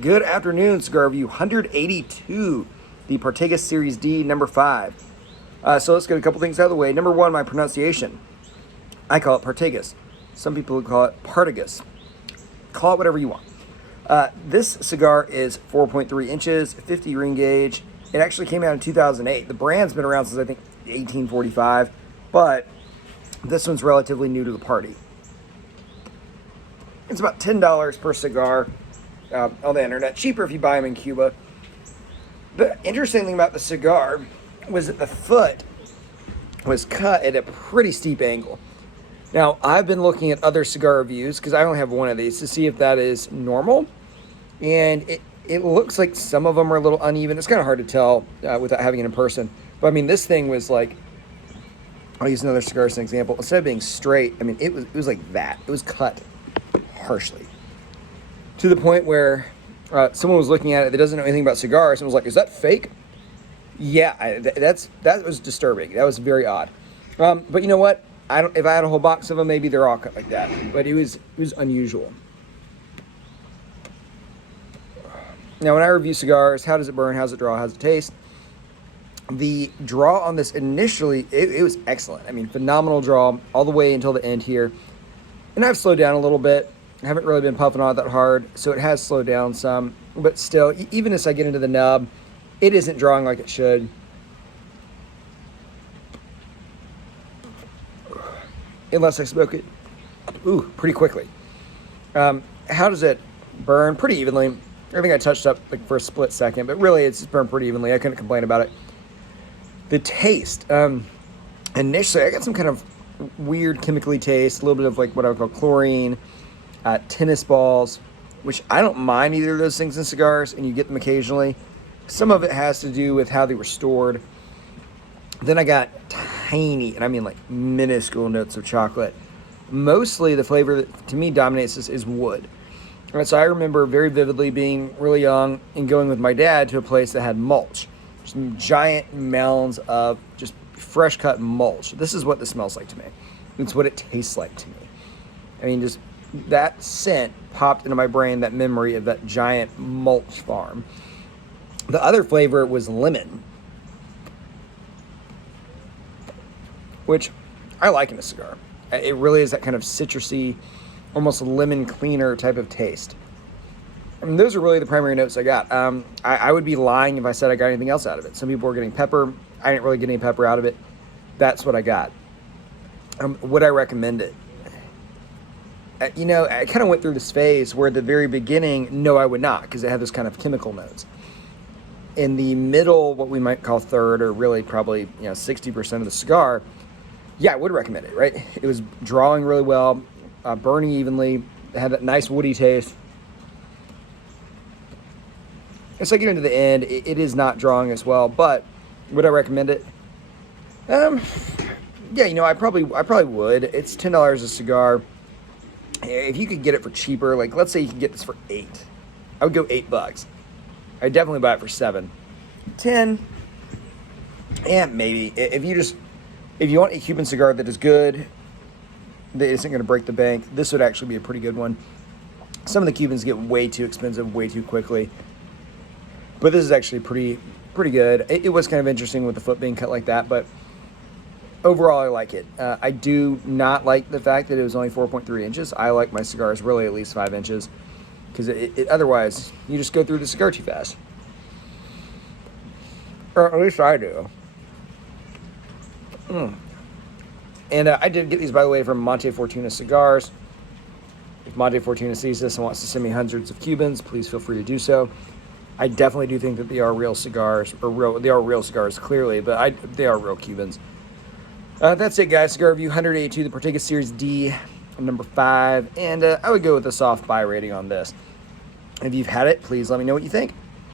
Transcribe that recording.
Good afternoon, Cigar Review 182, the Partagas Series D, number 5. So let's get a couple things out of the way. Number 1, my pronunciation. I call it Partagas. Some people call it Partagas. Call it whatever you want. This cigar is 4.3 inches, 50 ring gauge. It actually came out in 2008. The brand's been around since, I think, 1845, but this one's relatively new to the party. It's about $10 per cigar on the internet. Cheaper if you buy them in Cuba. The interesting thing about the cigar was that the foot was cut at a pretty steep angle. Now, I've been looking at other cigar reviews, because I only have one of these, to see if that is normal. And it looks like some of them are a little uneven. It's kind of hard to tell without having it in person. But I mean, this thing was like, I'll use another cigar as an example. Instead of being straight, I mean, it was like that. It was cut harshly, to the point where someone was looking at it that doesn't know anything about cigars and was like, "Is that fake?" Yeah, that was disturbing. That was very odd. But you know what? If I had a whole box of them, maybe they're all cut like that. But it was unusual. Now, when I review cigars, how does it burn? How does it draw? How does it taste? The draw on this initially, it was excellent. I mean, phenomenal draw all the way until the end here. And I've slowed down a little bit. I haven't really been puffing on it that hard, so it has slowed down some. But still, even as I get into the nub, it isn't drawing like it should. Unless I smoke it, pretty quickly. How does it burn? Pretty evenly. I think I touched up like for a split second, but really it's burned pretty evenly. I couldn't complain about it. The taste, initially I got some kind of weird chemically taste, a little bit of like what I would call chlorine, tennis balls, which I don't mind either of those things in cigars, and you get them occasionally. Some of it has to do with how they were stored. Then I got tiny, and I mean like minuscule notes of chocolate. Mostly the flavor that to me dominates this is wood. Right, so I remember very vividly being really young and going with my dad to a place that had mulch. Some giant mounds of just fresh cut mulch. This is what this smells like to me. It's what it tastes like to me. I mean, just that scent popped into my brain, that memory of that giant mulch farm. The other flavor was lemon, which I like in a cigar. It really is that kind of citrusy, almost lemon cleaner type of taste. I mean, those are really the primary notes I got. I would be lying if I said I got anything else out of it. Some people were getting pepper. I didn't really get any pepper out of it. That's what I got. Would I recommend it? I kind of went through this phase where at the very beginning, no, I would not, because it had this kind of chemical notes. In the middle, what we might call third, or really probably 60% of the cigar, yeah, I would recommend it, right? It was drawing really well, burning evenly, it had that nice woody taste. As I get into the end, it is not drawing as well, but would I recommend it? Yeah, I probably would. It's $10 a cigar. If you could get it for cheaper, like let's say you could get this for $8, I would go $8. I'd definitely buy it for $7, $10, and maybe if you want a Cuban cigar that is good, that isn't going to break the bank, this would actually be a pretty good one. Some of the Cubans get way too expensive way too quickly, but this is actually pretty good. It was kind of interesting with the foot being cut like that, but overall I like it. I do not like the fact that it was only 4.3 inches. I like my cigars really at least 5 inches, because otherwise you just go through the cigar too fast. Or at least I do. And I did get these, by the way, from Monte Fortuna Cigars. If Monte Fortuna sees this and wants to send me hundreds of Cubans, please feel free to do so. I definitely do think that they are real cigars, they are real cigars, clearly, but they are real Cubans. That's it, guys. Cigar Review 182, the Partagas Series D, number 5, and I would go with a soft buy rating on this. If you've had it, please let me know what you think.